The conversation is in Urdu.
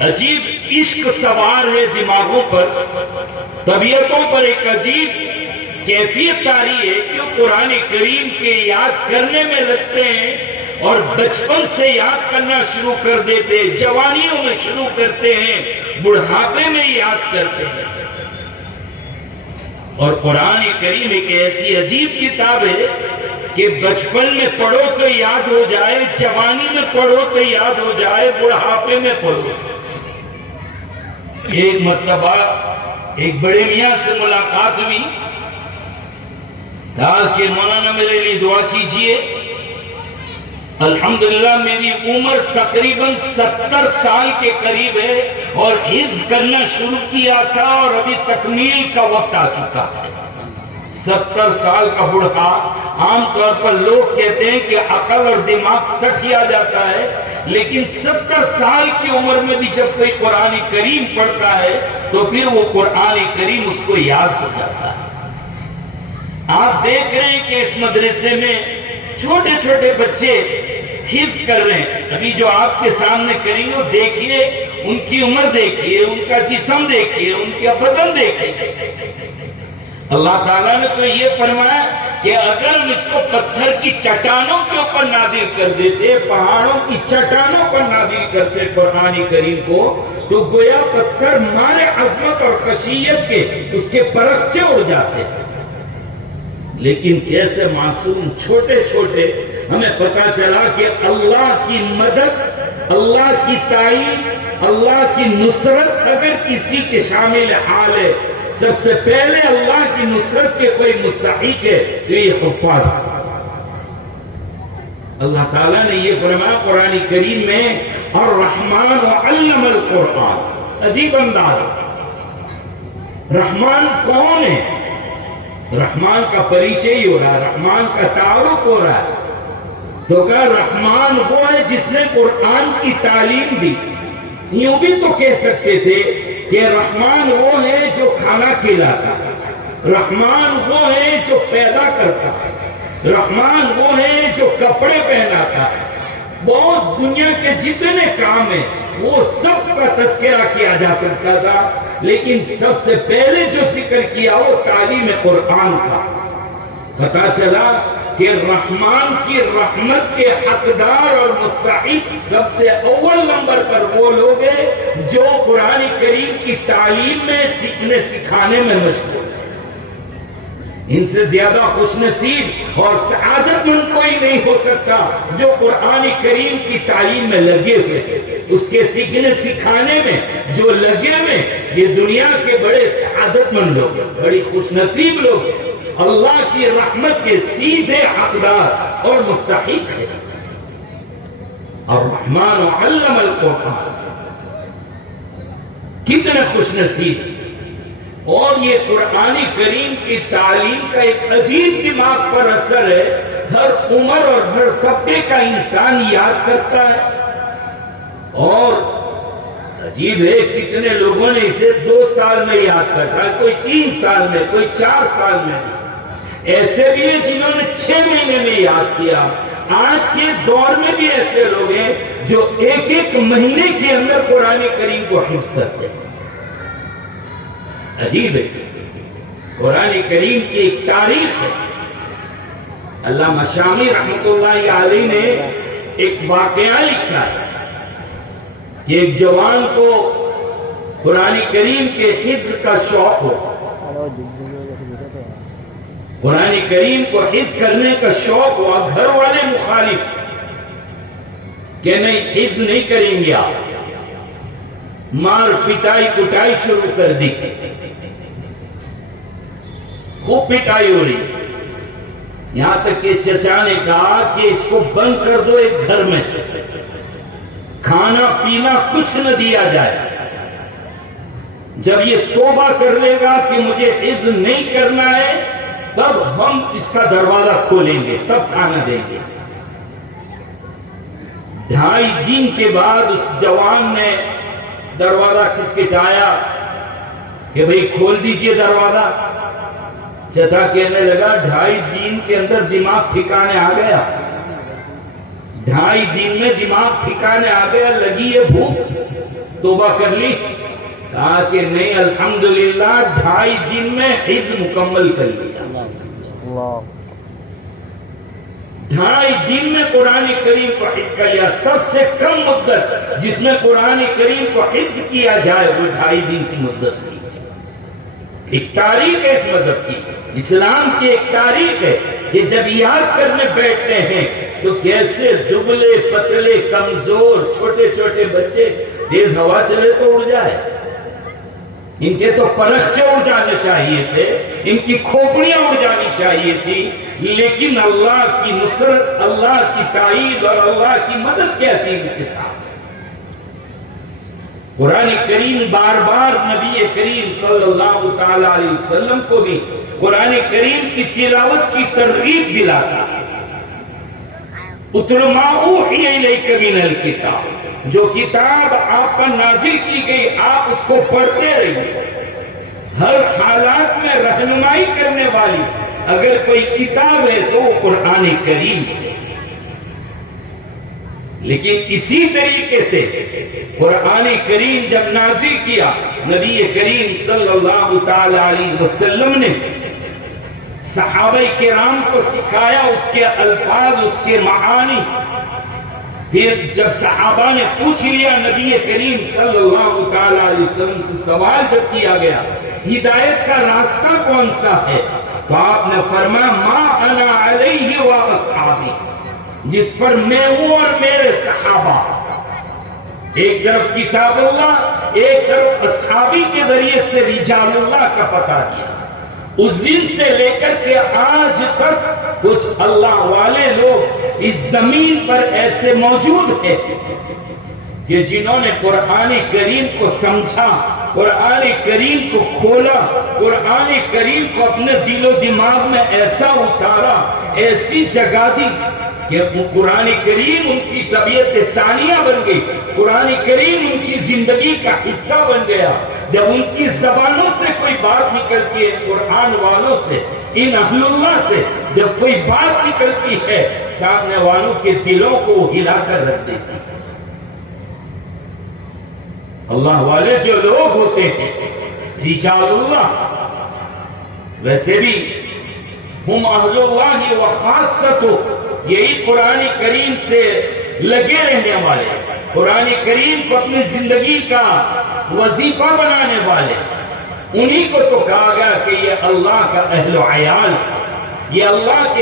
عجیب عشق سوار ہے دماغوں پر، طبیعتوں پر ایک عجیب کیفیت طاری ہے کہ وہ قرآن کریم کے یاد کرنے میں لگتے ہیں اور بچپن سے یاد کرنا شروع کر دیتے ہیں، جوانیوں میں شروع کرتے ہیں، بڑھاپے میں یاد کرتے ہیں۔ اور قرآن کریم ایک ایسی عجیب کتاب ہے کہ بچپن میں پڑھو تو یاد ہو جائے، جوانی میں پڑھو تو یاد ہو جائے، بڑھاپے میں پڑھو۔ ایک مرتبہ ایک بڑے میاں سے ملاقات ہوئی، کہا کہ مولانا میرے لیے دعا کیجئے، الحمدللہ میری عمر تقریباً 70 سال کے قریب ہے اور حفظ کرنا شروع کیا تھا اور ابھی تکمیل کا وقت آ چکا ہے۔ 70 سال کا بڑھا، عام طور پر لوگ کہتے ہیں کہ عقل اور دماغ سٹیا جاتا ہے، لیکن 70 سال کی عمر میں بھی جب کوئی قرآن کریم پڑھتا ہے تو پھر وہ قرآن کریم اس کو یاد ہو جاتا ہے۔ آپ دیکھ رہے ہیں کہ اس مدرسے میں چھوٹے چھوٹے بچے حفظ کر رہے ہیں، ابھی جو آپ کے سامنے کریں گے وہ دیکھیے، ان کی عمر دیکھیے، ان کا جسم دیکھیے، ان کا بدن دیکھیے۔ اللہ تعالیٰ نے تو یہ فرمایا کہ اگر ہم اس کو پتھر کی چٹانوں کے اوپر نازل کر دیتے، پہاڑوں کی چٹانوں پر نازل کرتے قرآن کریم کو، تو گویا پتھر مارے عظمت اور خشیت کے اس کے پرخچے اڑ جاتے۔ لیکن کیسے معصوم چھوٹے چھوٹے ہمیں پتا چلا کہ اللہ کی مدد، اللہ کی تائید، اللہ کی نصرت اگر کسی کے شامل حال ہے، سب سے پہلے اللہ کی نصرت کے کوئی مستحق ہے تو یہ حفاظ۔ اللہ تعالیٰ نے یہ فرمایا قرآن کریم میں، الرحمن علم القرآن، عجیب انداز۔ رحمان کون ہے؟ رحمان کا پریچے ہی ہو رہا ہے، رحمان کا تعارف ہو رہا ہے۔ تو کہا رحمان وہ ہے جس نے قرآن کی تعلیم دی۔ یوں بھی تو کہہ سکتے تھے کہ رحمان وہ ہے جو کھانا کھلاتا، رحمان وہ ہے جو پیدا کرتا، رحمان وہ ہے جو کپڑے پہناتا۔ بہت دنیا کے جتنے کام ہیں وہ سب کا تذکرہ کیا جا سکتا تھا، لیکن سب سے پہلے جو ذکر کیا وہ تعلیم قرآن کا۔ پتا چلا کہ رحمان کی رحمت کے حقدار اور مستحق سب سے اول نمبر پر وہ لوگ ہیں جو قرآن کریم کی تعلیم میں سیکھنے سکھانے میں مشغول۔ ان سے زیادہ خوش نصیب اور سعادت مند کوئی نہیں ہو سکتا جو قرآن کریم کی تعلیم میں لگے ہوئے، اس کے سیکھنے سکھانے میں جو لگے ہوئے، یہ دنیا کے بڑے سعادت مند لوگ، بڑی خوش نصیب لوگ، اللہ کی رحمت کے سیدھے حقدار اور مستحق ہے۔ الرحمن علم القرآن، کتنے خوش نصیب۔ اور یہ قرآن کریم کی تعلیم کا ایک عجیب دماغ پر اثر ہے، ہر عمر اور ہر طبقے کا انسان یاد کرتا ہے۔ اور عجیب ہے کتنے لوگوں نے اسے 2 سال میں یاد کرتا ہے، کوئی 3 سال میں، کوئی 4 سال میں، ایسے بھی ہیں جنہوں نے 6 مہینے میں یاد کیا۔ آج کے دور میں بھی ایسے لوگ ہیں جو ایک مہینے کے اندر قرآن کریم کو حفظ کرتے ہیں۔ عجیب ہے، قرآن کریم کی ایک تاریخ ہے۔ علامہ شامی رحمۃ اللہ علیہ نے ایک واقعہ لکھا ہے کہ ایک جوان کو قرآن کریم کے حفظ کا شوق ہو، قرآن کریم کو حفظ کرنے کا شوق ہوا، گھر والے مخالف کہ نہیں حفظ نہیں کریں گے آپ، مار پٹائی کٹائی شروع کر دی، خوب پٹائی ہو رہی، یہاں تک کہ چچا نے کہا کہ اس کو بند کر دو ایک گھر میں، کھانا پینا کچھ نہ دیا جائے، جب یہ توبہ کر لے گا کہ مجھے حفظ نہیں کرنا ہے تب ہم اس کا دروازہ کھولیں گے، تب کھانا دیں گے۔ 2.5 دن کے بعد اس جوان نے دروازہ کھٹکھٹایا کہ بھئی کھول دیجئے دروازہ۔ چچا کہنے لگا 2.5 دن کے اندر دماغ ٹھکانے آ گیا، 2.5 دن میں دماغ ٹھکانے آ گیا، لگی ہے بھوک، توبہ کر لی؟ کہا کہ نہیں، الحمدللہ 2.5 دن میں حفظ مکمل کر لیا۔ 2.5 دن میں قرآن کریم کو حفظ کر لیا۔ سب سے کم مدت جس میں قرآن کریم کو حفظ کیا جائے وہ 2.5 دن کی مدت تھی۔ ایک تاریخ ہے اس مذہب کی، اسلام کی ایک تاریخ ہے کہ جب یاد کرنے بیٹھتے ہیں تو کیسے دبلے پتلے کمزور چھوٹے چھوٹے بچے تیز ہوا چلے تو اڑ جائے، ان کے تو پرخچے اڑ جانے چاہیے تھے، ان کی کھوپڑیاں اڑ جانی چاہیے تھی، لیکن اللہ کی نصرت، اللہ کی تائید اور اللہ کی مدد کیسی ان کے ساتھ۔ قرآن کریم بار بار نبی کریم صلی اللہ تعالی علیہ وسلم کو بھی قرآن کریم کی تلاوت کی ترغیب دلاتا۔ اتل ما اوحی الیک من الکتاب، جو کتاب آپ پر نازل کی گئی آپ اس کو پڑھتے رہیے۔ ہر حالات میں رہنمائی کرنے والی اگر کوئی کتاب ہے تو وہ قرآن کریم ہے۔ لیکن اسی طریقے سے قرآن کریم جب نازل کیا، نبی کریم صلی اللہ تعالی علیہ وسلم نے صحابہ کرام کو سکھایا اس کے الفاظ، اس کے معانی۔ پھر جب صحابہ نے پوچھ لیا نبی کریم صلی اللہ تعالی علیہ وسلم سے، سوال جب کیا گیا ہدایت کا راستہ کون سا ہے، تو آپ نے فرمایا ما انا علیہ و اصحابی، جس پر میں ہوں اور میرے صحابہ۔ ایک طرف کتاب اللہ، ایک طرف اصحابی کے ذریعے سے رجال اللہ کا پتہ دیا۔ اس دن سے لے کر کے آج تک کچھ اللہ والے لوگ اس زمین پر ایسے موجود ہیں کہ جنہوں نے قرآن کریم کو سمجھا، قرآن کریم کو کھولا، قرآن کریم کو اپنے دل و دماغ میں ایسا اتارا، ایسی جگہ دی کہ قرآن کریم ان کی طبیعت ثانیہ بن گئی، قرآن کریم ان کی زندگی کا حصہ بن گیا۔ جب ان کی زبانوں سے کوئی بات نکلتی ہے، قرآن والوں سے، ان اہل اللہ سے جب کوئی بات نکلتی ہے، سامنے والوں کے دلوں کو ہلا کر رکھ دیتی ہے۔ اللہ والے جو لوگ ہوتے ہیں رجال اللہ، ویسے بھی ہم اہل اللہ و خاصتو، یہی قرآن کریم سے لگے رہنے والے، قرآن کریم کو اپنی زندگی کا وظیفہ بنانے والے، انہی کو تو کہا گیا کہ یہ اللہ کا اہل و عیال، یہ اللہ کے